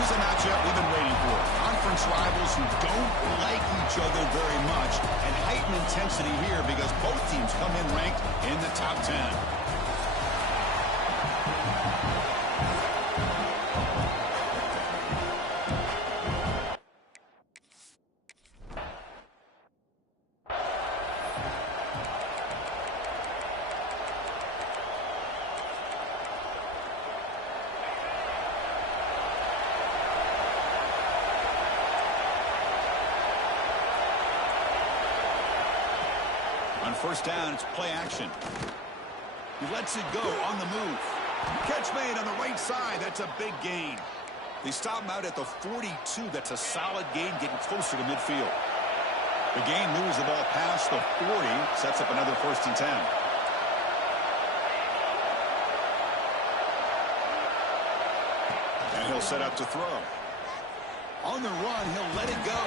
This is a matchup we've been waiting for. Conference rivals who don't like each other very much, and heightened intensity here because both teams come in ranked in the top 10. On first down, it's play action. He lets it go on the move. Catch made on the right side. That's a big gain. They stop him out at the 42. That's a solid gain, getting closer to midfield. The gain moves the ball past the 40, sets up another 1st and 10. And he'll set up to throw. On the run, he'll let it go.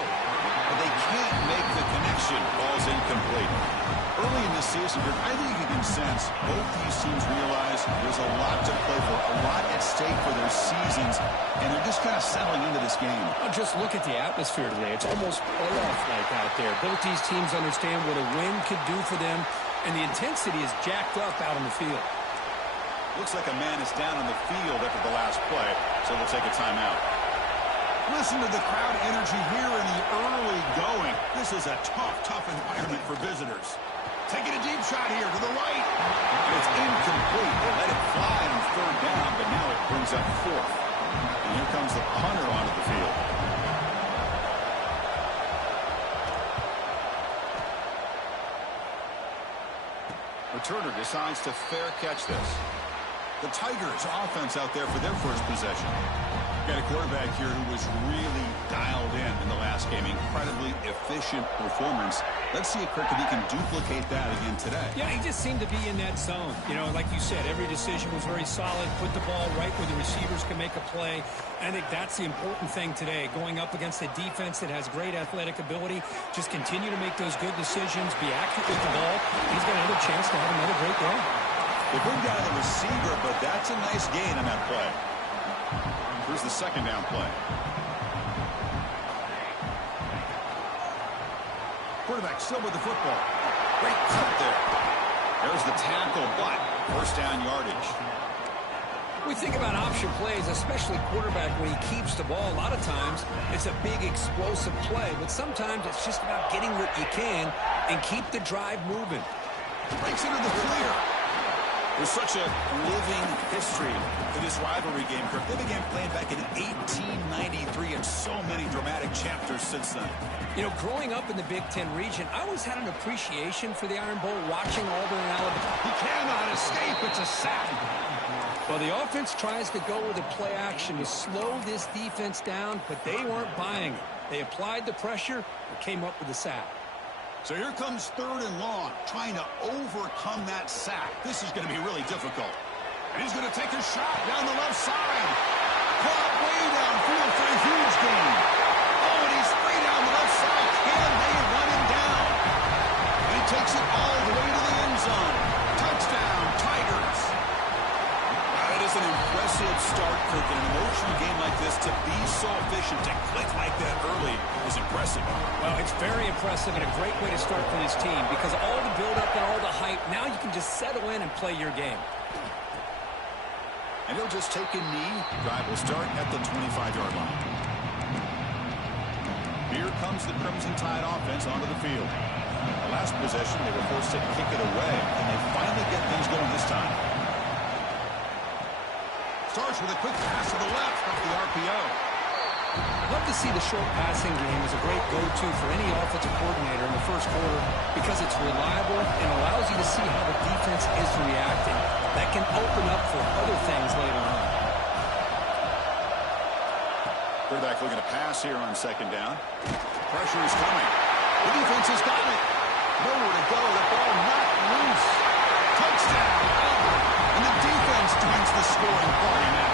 But they can't make the connection. Ball's incomplete. Early in the season, I think you can sense both these teams realize there's a lot to play for, a lot at stake for their seasons, and they're just kind of settling into this game. Well, just look at the atmosphere today. It's almost playoff-like out there. Both these teams understand what a win could do for them, and the intensity is jacked up out on the field. Looks like a man is down on the field after the last play, so they'll take a timeout. Listen to the crowd energy here in the early going. This is a tough environment for visitors. Taking a deep shot here to the right. And it's incomplete. They let it fly on 3rd down, but now it brings up 4th. And here comes the punter onto the field. Returner decides to fair catch this. The Tigers offense out there for their first possession. Got a quarterback here who was really dialed in the last game. Incredibly efficient performance. Let's see if Kirk, if he can duplicate that again today. Yeah, he just seemed to be in that zone. You know, like you said, every decision was very solid. Put the ball right where the receivers can make a play. And I think that's the important thing today. Going up against a defense that has great athletic ability, just continue to make those good decisions, be accurate with the ball. He's got another chance to have another great game. They bring down the receiver, but that's a nice gain on that play. Here's the 2nd down play. Quarterback still with the football. Great cut there. There's the tackle, but 1st down yardage. We think about option plays, especially quarterback when he keeps the ball. A lot of times it's a big explosive play, but sometimes it's just about getting what you can and keep the drive moving. Breaks into the clear. There's such a living history to this rivalry game, Kirk. They began playing back in 1893 and so many dramatic chapters since then. You know, growing up in the Big Ten region, I always had an appreciation for the Iron Bowl, watching Auburn and Alabama. He cannot escape. It's a sack. Well, the offense tries to go with a play action to slow this defense down, but they weren't buying it. They applied the pressure and came up with the sack. So here comes 3rd and long, trying to overcome that sack. This is going to be really difficult. And he's going to take a shot down the left side. Caught way downfield for a huge gain. Oh, and he's free down the left side. Can they run him down? And he takes it all the way to the end zone. Touchdown, Tigers. That is an impressive start for an emotional game like this. To be so efficient, to click like that early is impressive. Well, it's very impressive and a great way to start for this team because all the build-up and all the hype, now you can just settle in and play your game. And he'll just take a knee. Drive will start at the 25-yard line. Here comes the Crimson Tide offense onto the field. The last possession, they were forced to kick it away, and they finally get things going this time. Starts with a quick pass to the left off the RPO. I'd love to see the short passing game as a great go-to for any offensive coordinator in the first quarter because it's reliable and allows you to see how the defense is reacting. That can open up for other things later on. Quarterback looking to pass here on 2nd down. Pressure is coming. The defense has got it. Nowhere to go. The ball not loose. Touchdown, Auburn. And the defense joins the scoring party now.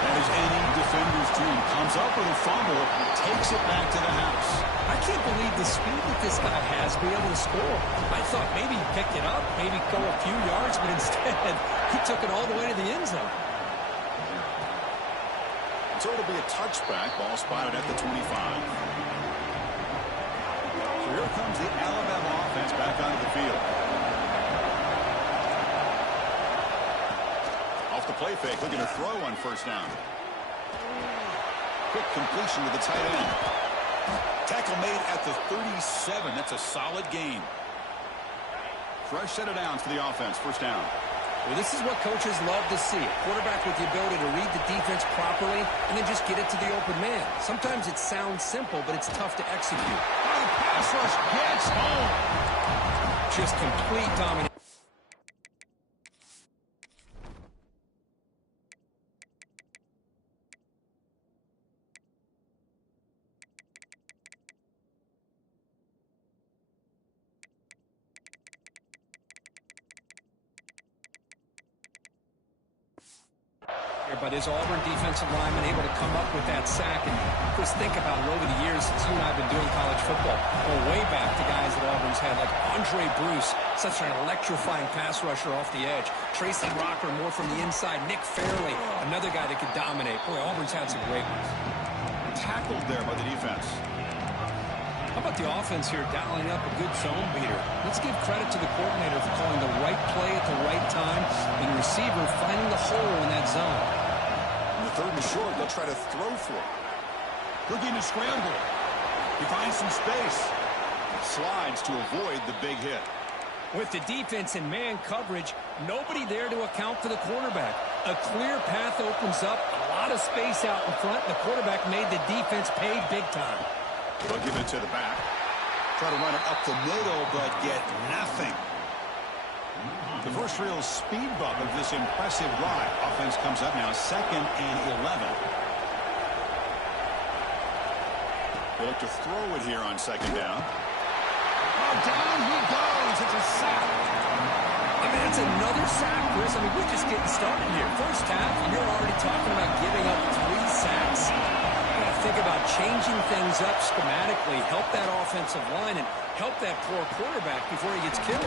That is any defender's dream. Comes up with a fumble, takes it back to the house. I can't believe the speed that this guy has to be able to score. I thought maybe he picked it up, maybe go a few yards, but instead he took it all the way to the end zone. So it'll be a touchback. Ball spotted at the 25. So here comes the Alabama offense back onto the field. Off the play fake, looking to throw on first down. Quick completion to the tight end. Tackle made at the 37. That's a solid gain. Fresh set of downs for the offense. First down. Well, this is what coaches love to see. A quarterback with the ability to read the defense properly and then just get it to the open man. Sometimes it sounds simple, but it's tough to execute. Oh, the pass rush gets home. Just complete domination. But is Auburn defensive lineman able to come up with that sack? And just think about it over the years since you and I have been doing college football. Going way back to guys that Auburn's had, like Andre Bruce, such an electrifying pass rusher off the edge. Tracy Rocker, more from the inside. Nick Fairley, another guy that could dominate. Boy, Auburn's had some great ones. Tackled there by the defense. How about the offense here dialing up a good zone beater? Let's give credit to the coordinator for calling the right play at the right time and the receiver finding the hole in that zone. Third and short, they'll try to throw for it. Looking to scramble. He finds some space. Slides to avoid the big hit. With the defense in man coverage, nobody there to account for the quarterback. A clear path opens up, a lot of space out in front, and the quarterback made the defense pay big time. They'll give it to the back. Try to run it up the middle, but get nothing. The first real speed bump of this impressive drive. Offense comes up now, 2nd and 11. They look to throw it here on 2nd down. Oh, down he goes. It's a sack. I mean, it's another sack, Chris. I mean, we're just getting started here. First half, and you're already talking about giving up 3 sacks. You got to think about changing things up schematically, help that offensive line, and help that poor quarterback before he gets killed.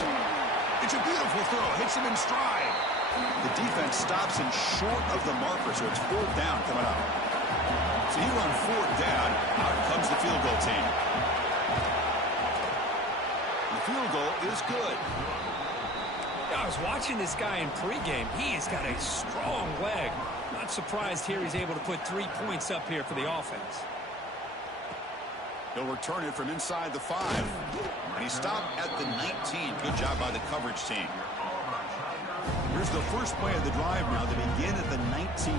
It's a beautiful throw. Hits him in stride. The defense stops him short of the marker, so it's 4th down coming up. So here on 4th down, out comes the field goal team. The field goal is good. I was watching this guy in pregame. He has got a strong leg. Not surprised here he's able to put 3 points up here for the offense. He'll return it from inside the 5. And he stopped at the 19. Good job by the coverage team. Here's the first play of the drive now. They begin at the 19.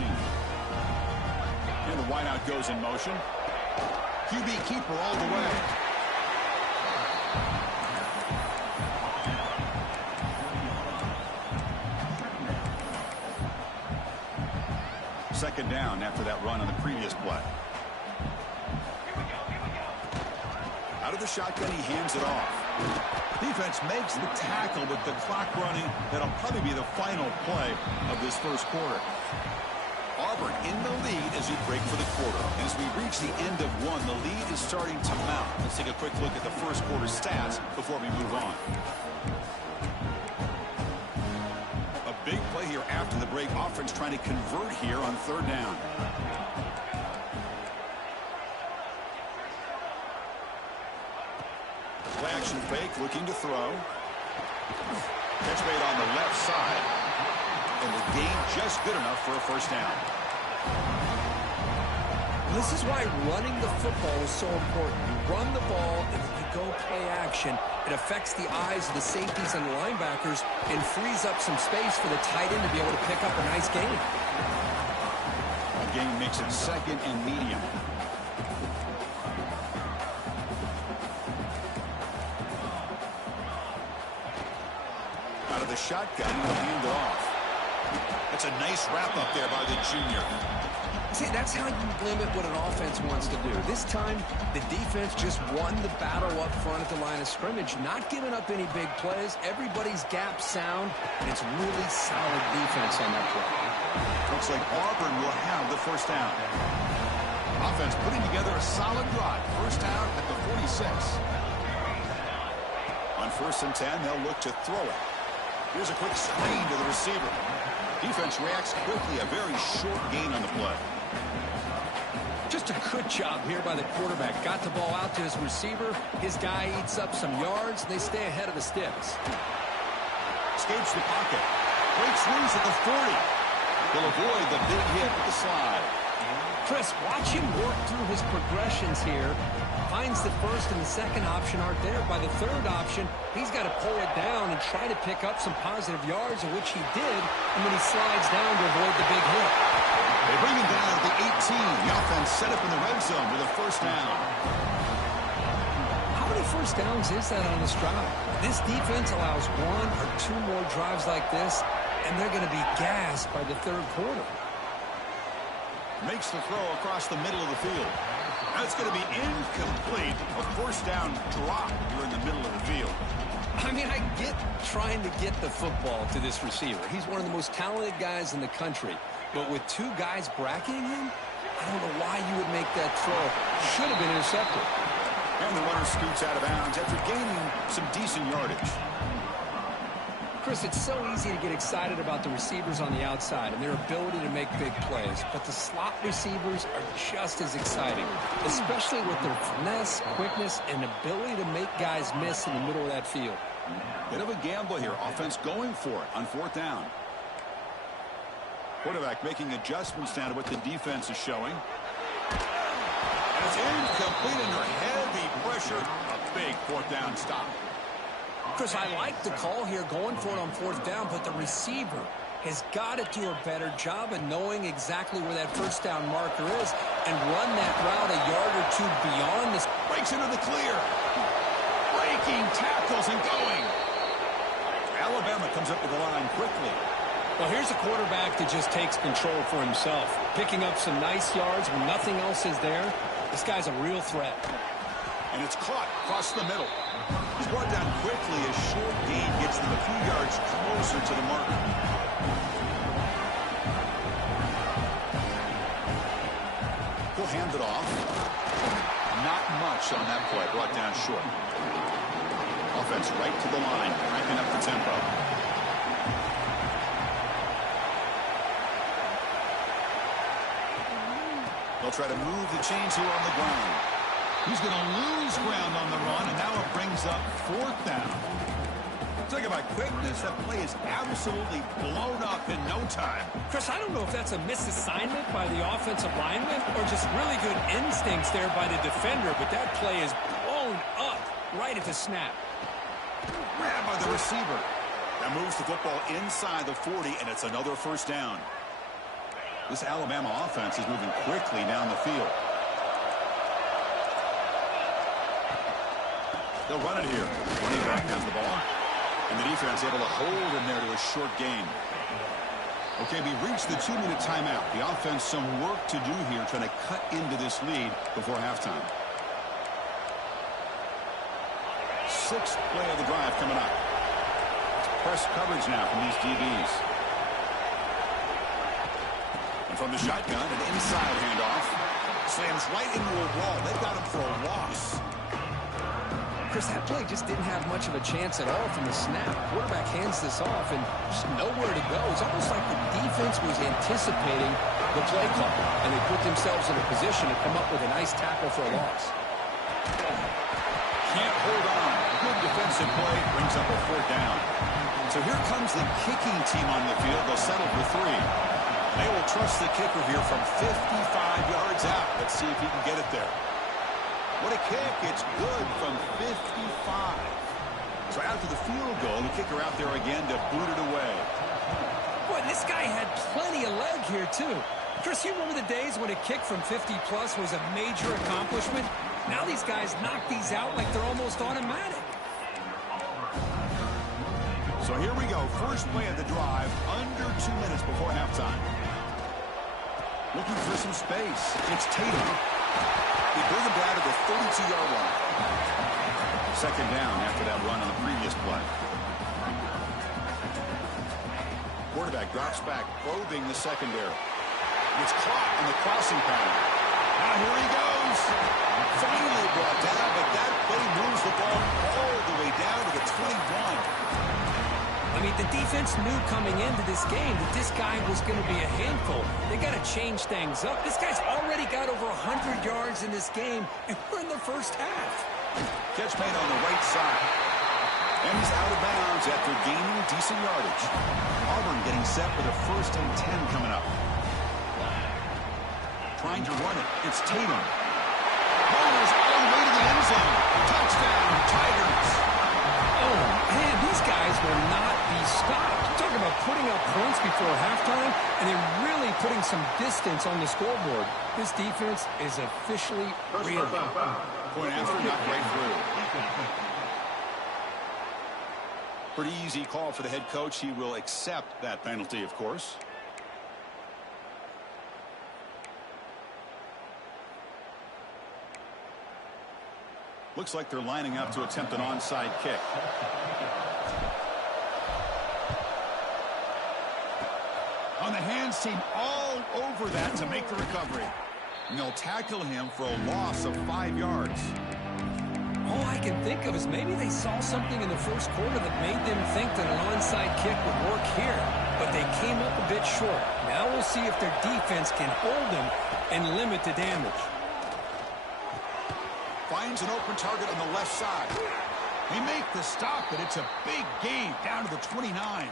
And the wideout goes in motion. QB keeper all the way. Second down after that run on the previous play. Out of the shotgun, he hands it off. Defense makes the tackle with the clock running. That'll probably be the final play of this first quarter. Auburn in the lead as we break for the quarter. And as we reach the end of one, the lead is starting to mount. Let's take a quick look at the first quarter stats before we move on. A big play here after the break. Offense trying to convert here on 3rd down. Play action fake, looking to throw. Catch made on the left side. And the gain just good enough for a first down. This is why running the football is so important. You run the ball, and then you go play action. It affects the eyes of the safeties and the linebackers and frees up some space for the tight end to be able to pick up a nice gain. A gain makes it 2nd and medium. Out of the shotgun, he'll hand it off. That's a nice wrap up there by the junior. See, that's how you limit what an offense wants to do. This time, the defense just won the battle up front at the line of scrimmage, not giving up any big plays. Everybody's gap sound, and it's really solid defense on that play. Looks like Auburn will have the first down. Offense putting together a solid drive. First down at the 46. On 1st and 10, they'll look to throw it. Here's a quick screen to the receiver. Defense reacts quickly. A very short gain on the play. Just a good job here by the quarterback. Got the ball out to his receiver. His guy eats up some yards. They stay ahead of the sticks. Escapes the pocket. Breaks loose at the 40. He'll avoid the big hit with the slide. Chris, watch him work through his progressions here. Finds the first and the second option aren't there. By the third option, he's got to pull it down and try to pick up some positive yards, of which he did, and then he slides down to avoid the big hit. They bring him down at the 18. The offense set up in the red zone with a first down. How many first downs is that on this drive? This defense allows one or two more drives like this, and they're going to be gassed by the third quarter. Makes the throw across the middle of the field. That's going to be incomplete. A first down drop here in the middle of the field. I mean, I get trying to get the football to this receiver. He's one of the most talented guys in the country. But with two guys bracketing him, I don't know why you would make that throw. Should have been intercepted. And the runner scoots out of bounds after gaining some decent yardage. Chris, it's so easy to get excited about the receivers on the outside and their ability to make big plays, but the slot receivers are just as exciting, especially with their finesse, quickness, and ability to make guys miss in the middle of that field. Bit of a gamble here. Offense going for it on fourth down. Quarterback making adjustments now to what the defense is showing. And it's incomplete under heavy pressure. A big fourth down stop. Chris, I like the call here going for it on fourth down, but the receiver has got to do a better job of knowing exactly where that first down marker is and run that route a yard or two beyond this. Breaks into the clear. Breaking tackles and going. Alabama comes up with the line quickly. Well, here's a quarterback that just takes control for himself, picking up some nice yards when nothing else is there. This guy's a real threat. And it's caught across the middle. He's brought down quickly as short gain gets them a few yards closer to the mark. He'll hand it off. Not much on that play, brought down short. Offense right to the line, cranking up the tempo. They'll try to move the chains here on the ground. He's going to lose ground on the run, and now it brings up fourth down. Talk about quickness. That play is absolutely blown up in no time. Chris, I don't know if that's a misassignment by the offensive lineman or just really good instincts there by the defender, but that play is blown up right at the snap. Grabbed by the receiver. That moves the football inside the 40, and it's another first down. This Alabama offense is moving quickly down the field. They'll run it here. Running back has the ball. And the defense able to hold him there to a short gain. Okay, we reached the 2-minute timeout. The offense some work to do here trying to cut into this lead before halftime. Sixth play of the drive coming up. Press coverage now from these DBs. And from the shotgun, an inside handoff. Slams right into a wall. They've got him for a loss. Chris, that play just didn't have much of a chance at all from the snap. Quarterback hands this off and just nowhere to go. It's almost like the defense was anticipating the play call, and they put themselves in a position to come up with a nice tackle for a loss. Can't hold on. Good defensive play brings up a fourth down. So here comes the kicking team on the field. They'll settle for 3. They will trust the kicker here from 55 yards out. Let's see if he can get it there. What a kick. It's good from 55. So after the field goal, the kicker out there again to boot it away. Boy, this guy had plenty of leg here, too. Chris, you remember the days when a kick from 50-plus was a major accomplishment? Now these guys knock these out like they're almost automatic. So here we go. First play of the drive, under 2 minutes before halftime. Looking for some space. It's Tatum. They bring him down to the 32-yard line. Second down after that run on the previous play. Quarterback drops back, probing the secondary. Gets caught on the crossing pattern. Now here he goes. Finally brought down, but that play moves the ball all the way down to the 21. I mean, the defense knew coming into this game that this guy was going to be a handful. They got to change things up. This guy's already got over 100 yards in this game, and we're in the first half. Catch made on the right side. And he's out of bounds after gaining decent yardage. Auburn getting set with a 1st and 10 coming up. Trying to run it. It's Tatum. Ball is on the way to the end zone. Touchdown, Tigers. Oh, man, these guys will not be stopped. Talk about putting up points before halftime, and then really putting some distance on the scoreboard. This defense is officially real. Point after, not right through. Pretty easy call for the head coach. He will accept that penalty, of course. Looks like they're lining up to attempt an onside kick. On the hands team all over that to make the recovery. And they'll tackle him for a loss of 5 yards. All I can think of is maybe they saw something in the first quarter that made them think that an onside kick would work here. But they came up a bit short. Now we'll see if their defense can hold them and limit the damage. Finds an open target on the left side. They make the stop, but it's a big gain down to the 29.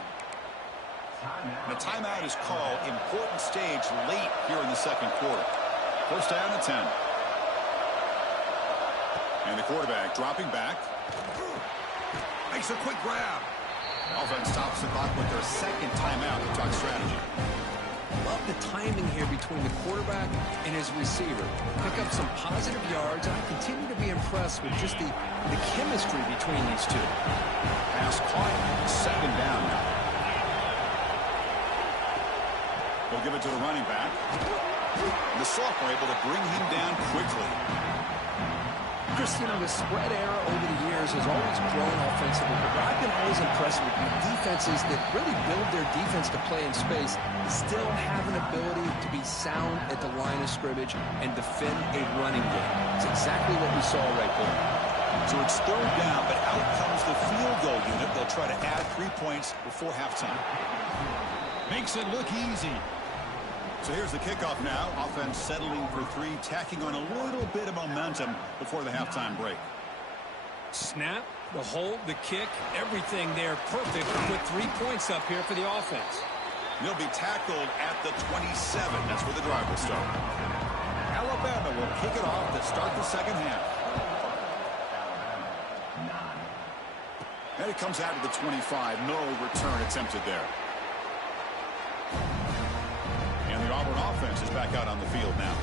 The timeout is called. Important stage late here in the second quarter. 1st down and 10. And the quarterback dropping back. Makes a quick grab. Offense stops the clock with their 2nd timeout to talk strategy. Love the timing here between the quarterback and his receiver. Pick up some positive yards. I continue to be impressed with just the chemistry between these two. Pass caught. 2nd down now. They'll give it to the running back. The sophomore able to bring him down quickly. Chris, you know, the spread era over the years has always grown offensively, but I've been always impressed with defenses that really build their defense to play in space, still have an ability to be sound at the line of scrimmage and defend a running game. It's exactly what we saw right there. So it's 3rd down, but out comes the field goal unit. They'll try to add 3 points before halftime. Makes it look easy. So here's the kickoff now. Offense settling for 3, tacking on a little bit of momentum before the halftime break. Snap, the hold, the kick, everything there perfect to put 3 points up here for the offense. He'll be tackled at the 27. That's where the drive will start. Alabama will kick it off to start the second half. And it comes out to the 25. No return attempted there. And the Auburn offense is back out on the field now.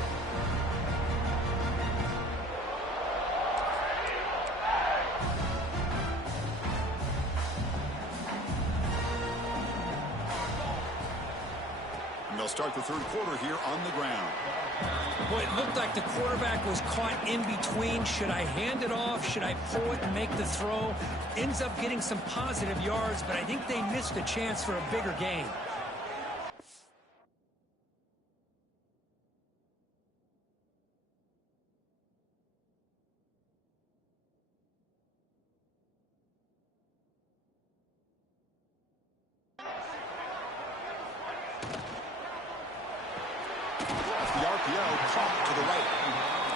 And they'll start the 3rd quarter here on the ground. Well, it looked like the quarterback was caught in between. Should I hand it off? Should I pull it and make the throw? Ends up getting some positive yards, but I think they missed a chance for a bigger gain. Caught to the right.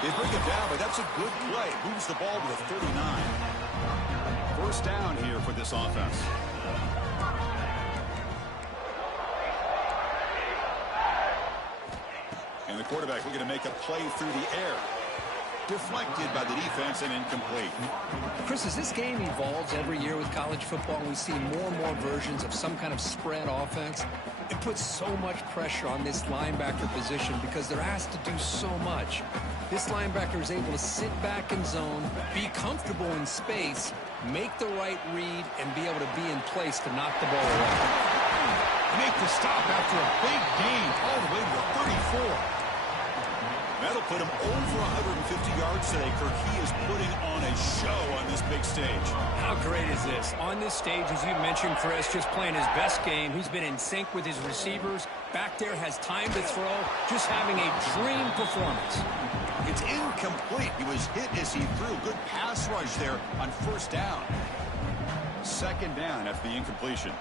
They bring it down, but that's a good play. Moves the ball to the 39. 1st down here for this offense. And the quarterback looking to make a play through the air. Deflected by the defense and incomplete. Chris, as this game evolves every year with college football, we see more and more versions of some kind of spread offense. It puts so much pressure on this linebacker position because they're asked to do so much. This linebacker is able to sit back in zone, be comfortable in space, make the right read, and be able to be in place to knock the ball away. Make the stop after a big gain all the way to the 34. That'll put him over 150 yards today. Kirk, he is putting on a show on this big stage. How great is this? On this stage, as you mentioned, Chris, just playing his best game. He's been in sync with his receivers. Back there, has time to throw. Just having a dream performance. It's incomplete. He was hit as he threw. Good pass rush there on 1st down. Second down after the incompletion.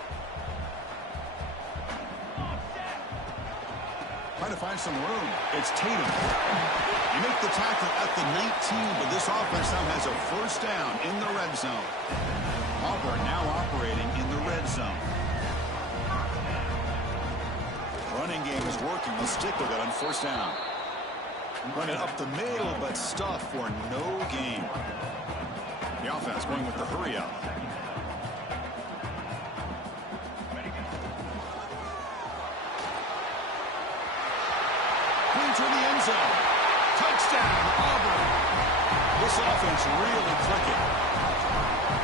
Trying to find some room. It's Tatum. You make the tackle at the 19, but this offense now has a first down in the red zone. Auburn now operating in the red zone. Running game is working. They'll stick with it on first down. Running up the middle, but stuff for no gain. The offense going with the hurry up. To the end zone. Touchdown, Auburn. This offense really clicking.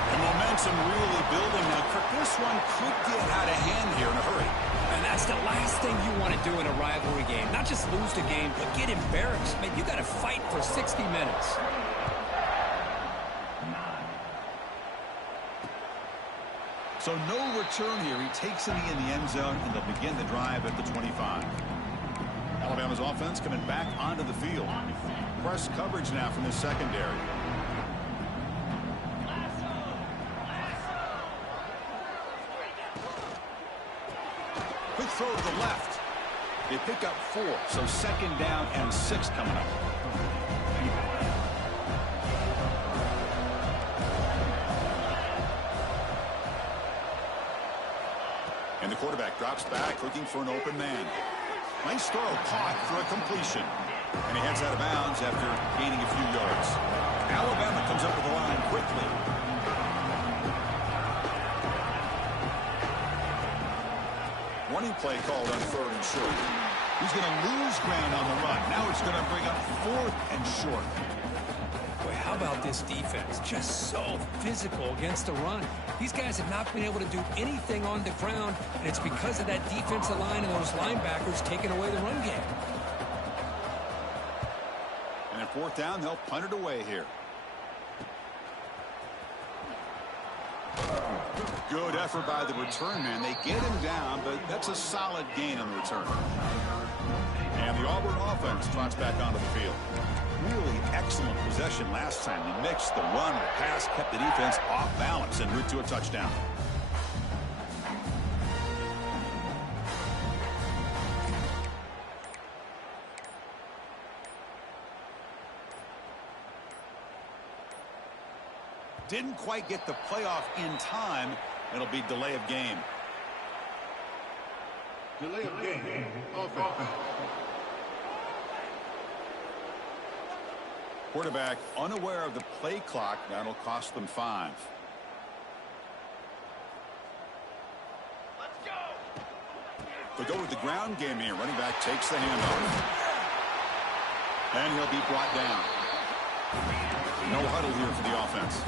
The momentum really building now. This one could get out of hand here in a hurry. And that's the last thing you want to do in a rivalry game. Not just lose the game, but get embarrassed. Man, you got to fight for 60 minutes. So no return here. He takes it in the end zone, and they'll begin the drive at the 25. Alabama's offense coming back onto the field. Press coverage now from the secondary. Quick throw to the left. They pick up 4, so second down and 6 coming up. And the quarterback drops back looking for an open man. Nice throw, caught for a completion. And he heads out of bounds after gaining a few yards. Alabama comes up with the line quickly. Running play called on 3rd and short. He's going to lose ground on the run. Now it's going to bring up 4th and short. Boy, how about this defense? Just so physical against the run. These guys have not been able to do anything on the ground, and it's because of that defensive line and those linebackers taking away the run game. And at 4th down, they'll punt it away here. Good effort by the return man. They get him down, but that's a solid gain on the return. And the Auburn offense trots back onto the field. Really excellent possession last time. They mixed the run and the pass, kept the defense off balance en route to a touchdown. Didn't quite get the playoff in time. It'll be delay of game. Delay of game. Offense. Quarterback unaware of the play clock. That'll cost them 5. Let's go. They go with the ground game here. Running back takes the handoff. And he'll be brought down. No huddle here for the offense.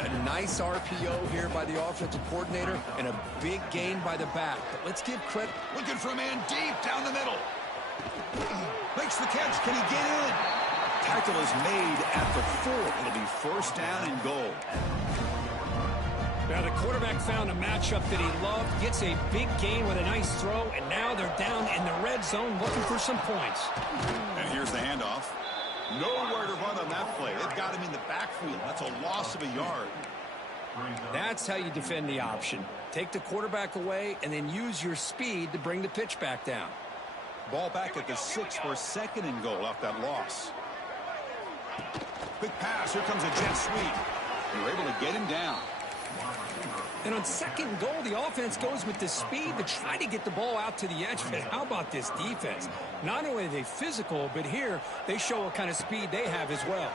A nice RPO here by the offensive coordinator and a big gain by the back. But let's give credit. Looking for a man deep down the middle. Makes the catch. Can he get in? Tackle is made at the 4. It'll be first down and goal. Now the quarterback found a matchup that he loved, gets a big gain with a nice throw, and now they're down in the red zone looking for some points. And here's the handoff. Nowhere to run on that play. They've got him in the backfield. That's a loss of a yard. That's how you defend the option. Take the quarterback away and then use your speed to bring the pitch back down. Ball back at the 6 for second and goal off that loss. Quick pass. Here comes a jet sweep. You're able to get him down. And on second goal, the offense goes with the speed to try to get the ball out to the edge. But how about this defense? Not only are they physical, but here they show what kind of speed they have as well.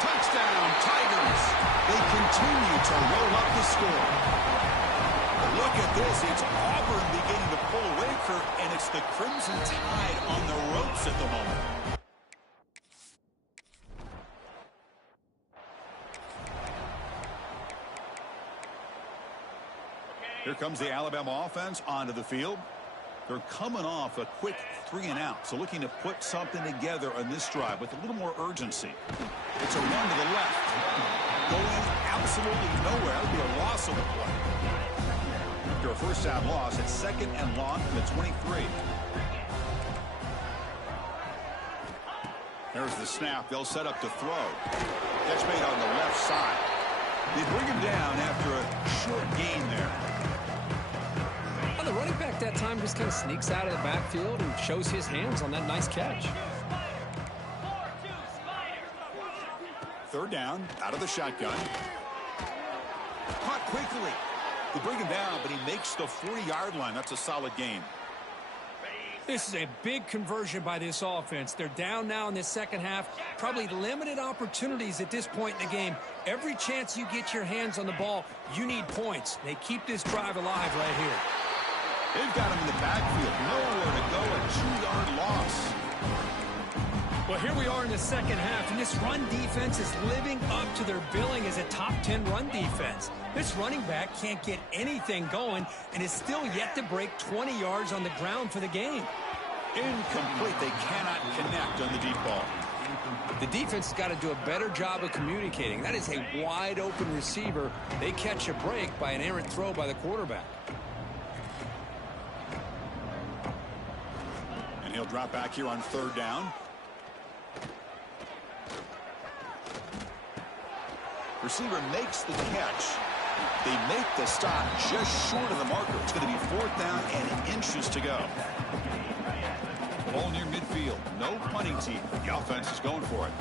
Touchdown, Tigers. They continue to roll up the score. Look at this. It's Auburn beginning to pull away, Kurt, and it's the Crimson Tide on the ropes at the moment. Here comes the Alabama offense onto the field. They're coming off a quick 3-and-out, so looking to put something together on this drive with a little more urgency. It's a run to the left. Going absolutely nowhere. That would be a loss of the play. After a first down loss, it's second and long from the 23. There's the snap. They'll set up to throw. Catch made on the left side. They bring him down after a short gain there. Well, the running back that time just kind of sneaks out of the backfield and shows his hands on that nice catch. Third down, out of the shotgun. Caught quickly. They bring him down, but he makes the 40-yard line. That's a solid gain. This is a big conversion by this offense. They're down now in the second half. Probably limited opportunities at this point in the game. Every chance you get your hands on the ball, you need points. They keep this drive alive right here. They've got him in the backfield. Nowhere to go. A 2-yard loss. Well, here we are in the second half, and this run defense is living up to their billing as a top 10 run defense. This running back can't get anything going and is still yet to break 20 yards on the ground for the game. Incomplete. They cannot connect on the deep ball. The defense has got to do a better job of communicating. That is a wide-open receiver. They catch a break by an errant throw by the quarterback. And he'll drop back here on third down. Receiver makes the catch. They make the stop just short of the marker. It's going to be fourth down and inches to go. Ball near midfield. No punting team. The offense is going for it.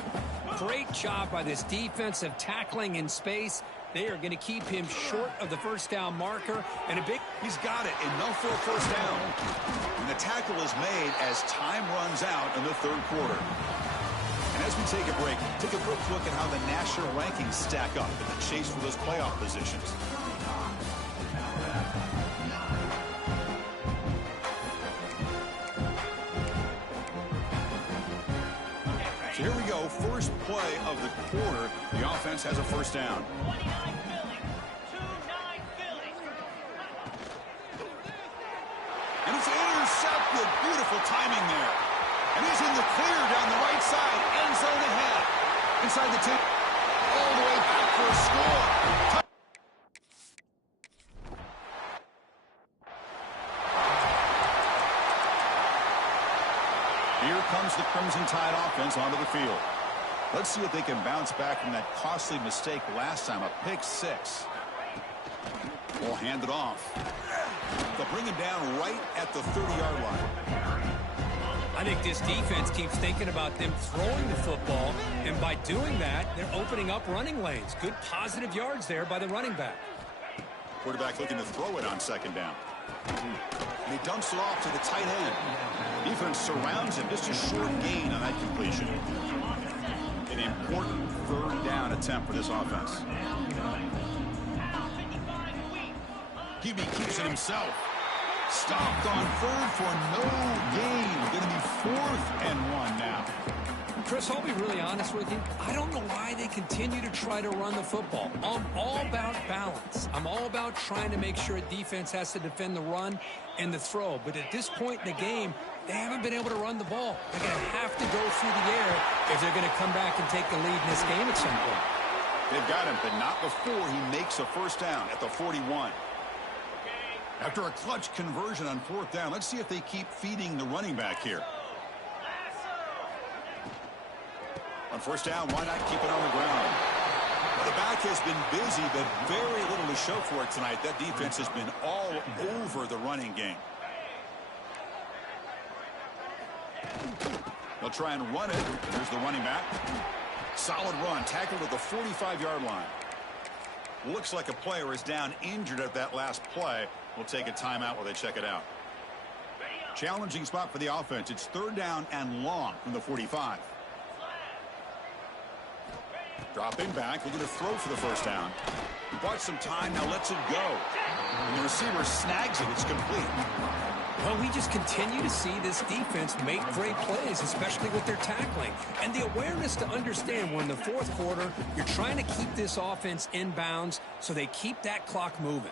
Great job by this defensive tackling in space. They are going to keep him short of the first down marker. And he's got it. Enough for a first down. And the tackle is made as time runs out in the third quarter. And as we take a break, take a quick look at how the national rankings stack up in the chase for those playoff positions. So here we go. First play of the quarter. The offense has a first down. And it's intercepted. Beautiful timing there. And he's in the clear down the right side. End zone ahead. Inside the 10. All the way back for a score. Here comes the Crimson Tide offense onto the field. Let's see if they can bounce back from that costly mistake last time, a pick six. We'll hand it off. They'll bring him down right at the 30-yard line. I think this defense keeps thinking about them throwing the football, and by doing that, they're opening up running lanes. Good positive yards there by the running back. Quarterback looking to throw it on second down. And he dumps it off to the tight end. Defense surrounds him. Just a short gain on that completion. An important third down attempt for this offense. QB keeps it himself. Stopped on third for no gain. Going to be 4th and 1 now. Chris, I'll be really honest with you. I don't know why they continue to try to run the football. I'm all about balance. I'm all about trying to make sure a defense has to defend the run and the throw. But at this point in the game, they haven't been able to run the ball. They're going to have to go through the air if they're going to come back and take the lead in this game at some point. They've got him, but not before he makes a first down at the 41. After a clutch conversion on fourth down, let's see if they keep feeding the running back here. On first down, why not keep it on the ground? Well, the back has been busy, but very little to show for it tonight. That defense has been all over the running game. They'll try and run it. Here's the running back. Solid run, tackled at the 45-yard line. Looks like a player is down injured at that last play. We'll take a timeout while they check it out. Challenging spot for the offense. It's third down and long from the 45. Dropping back, looking to throw for the first down. He bought some time, now lets it go. And the receiver snags it. It's complete. Well, we just continue to see this defense make great plays, especially with their tackling. And the awareness to understand when in the fourth quarter, you're trying to keep this offense in bounds so they keep that clock moving.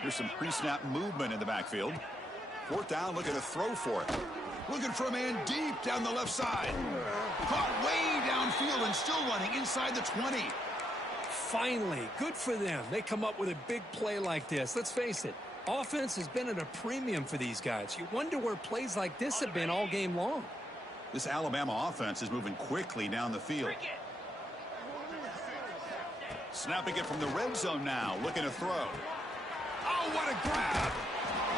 Here's some pre-snap movement in the backfield. Fourth down, looking to throw for it. Looking for a man deep down the left side. Caught way downfield and still running inside the 20. Finally, good for them. They come up with a big play like this. Let's face it, offense has been at a premium for these guys. You wonder where plays like this have been all game long. This Alabama offense is moving quickly down the field. Snapping it from the red zone now, looking to throw. Oh, what a grab!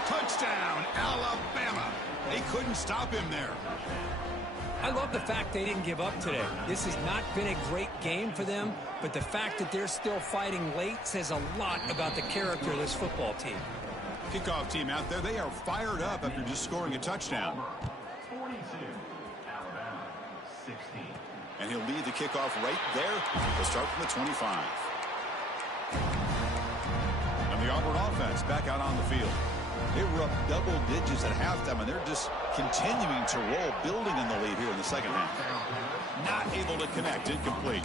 Touchdown, Alabama. They couldn't stop him there. I love the fact they didn't give up today. This has not been a great game for them, but the fact that they're still fighting late says a lot about the character of this football team. Kickoff team out there, they are fired up after just scoring a touchdown. 42, Alabama, 16. And he'll lead the kickoff right there. They'll start from the 25. And the Auburn offense back out on the field. They were up double digits at halftime, and they're just continuing to roll, building on the lead here in the second half. Not able to connect, incomplete.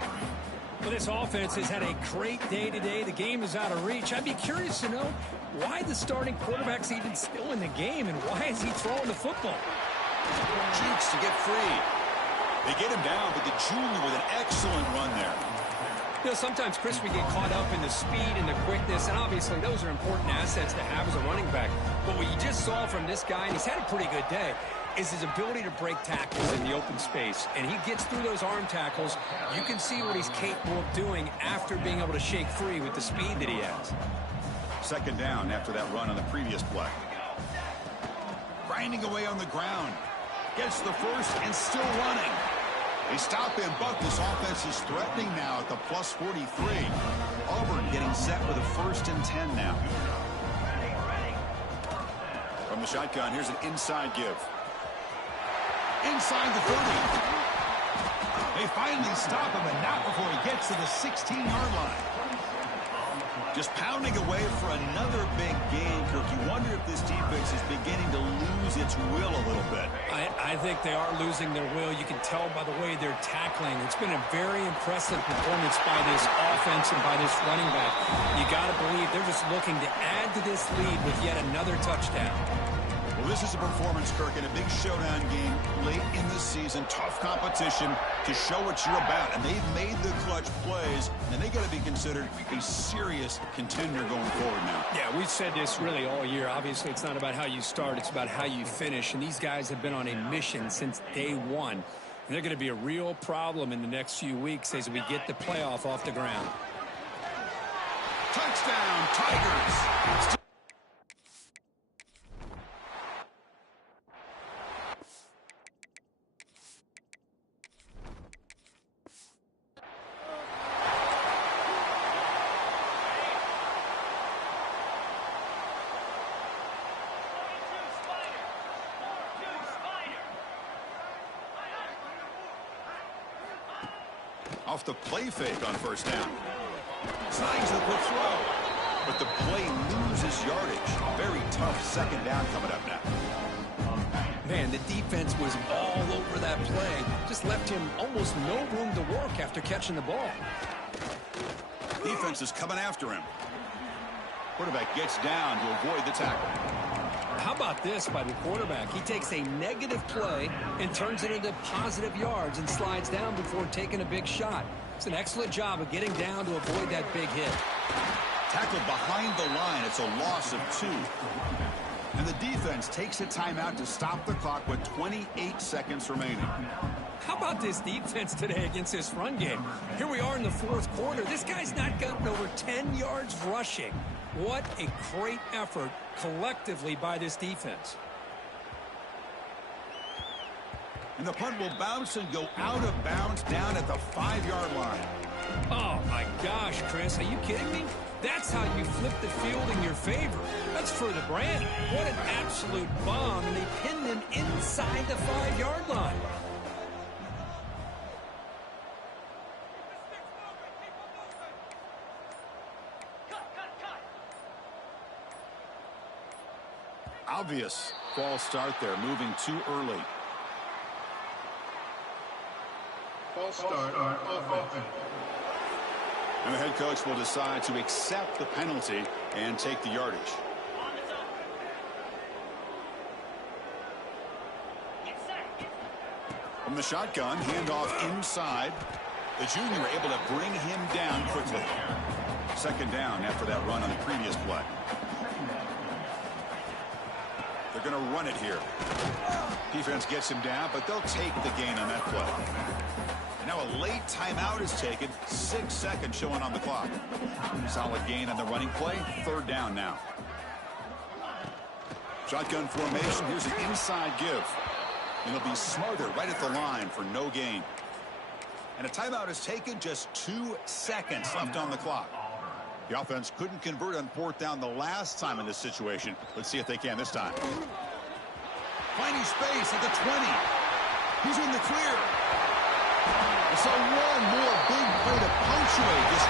Well, this offense has had a great day today. The game is out of reach. I'd be curious to know why the starting quarterback's even still in the game, and why is he throwing the football? Cheeks to get free. They get him down, but the junior with an excellent run there. You know, sometimes, Chris, we get caught up in the speed and the quickness, and obviously those are important assets to have as a running back. But what you just saw from this guy, and he's had a pretty good day, is his ability to break tackles in the open space. And he gets through those arm tackles. You can see what he's capable of doing after being able to shake free with the speed that he has. Second down after that run on the previous play. Grinding away on the ground. Gets the first and still running. They stop him, but this offense is threatening now at the plus 43. Auburn getting set with a 1st and 10 now. From the shotgun, here's an inside give. Inside the 30. They finally stop him, and not before he gets to the 16-yard line. Just pounding away for another big gain, Kirk. You wonder if this defense is beginning to lose its will a little bit. I think they are losing their will. You can tell by the way they're tackling. It's been a very impressive performance by this offense and by this running back. You got to believe they're just looking to add to this lead with yet another touchdown. Well, this is a performance, Kirk, in a big showdown game late in the season. Tough competition to show what you're about. And they've made the clutch plays, and they got to be considered a serious contender going forward now. Yeah, we've said this really all year. Obviously, it's not about how you start. It's about how you finish. And these guys have been on a mission since day one. And they're going to be a real problem in the next few weeks as we get the playoff off the ground. Touchdown, Tigers! Off the play fake on first down. Signs the quick throw. But the play loses yardage. Very tough second down coming up now. Man, the defense was all over that play. Just left him almost no room to work after catching the ball. Defense is coming after him. Quarterback gets down to avoid the tackle. How about this by the quarterback? He takes a negative play and turns it into positive yards and slides down before taking a big shot. It's an excellent job of getting down to avoid that big hit. Tackled behind the line. It's a loss of 2. And the defense takes a timeout to stop the clock with 28 seconds remaining. How about this defense today against this run game? Here we are in the 4th quarter. This guy's not gotten over 10 yards rushing. What a great effort collectively by this defense. And the punt will bounce and go out of bounds down at the 5-yard line. Oh, my gosh, Chris. Are you kidding me? That's how you flip the field in your favor. That's for the brand. What an absolute bomb. And they pinned him inside the 5-yard line. Obvious false start there, moving too early. False start on offense. And the head coach will decide to accept the penalty and take the yardage. From the shotgun, handoff inside. The junior able to bring him down quickly. Second down after that run on the previous play. They're going to run it here. Defense gets him down, but they'll take the gain on that play. And now a late timeout is taken. 6 seconds showing on the clock. Solid gain on the running play. 3rd down now. Shotgun formation. Here's an inside give. And he'll be smothered right at the line for no gain. And a timeout is taken. Just 2 seconds left on the clock. The offense couldn't convert on 4th down the last time in this situation. Let's see if they can this time. Finding space at the 20. He's in the clear. So one more big play to punctuate this.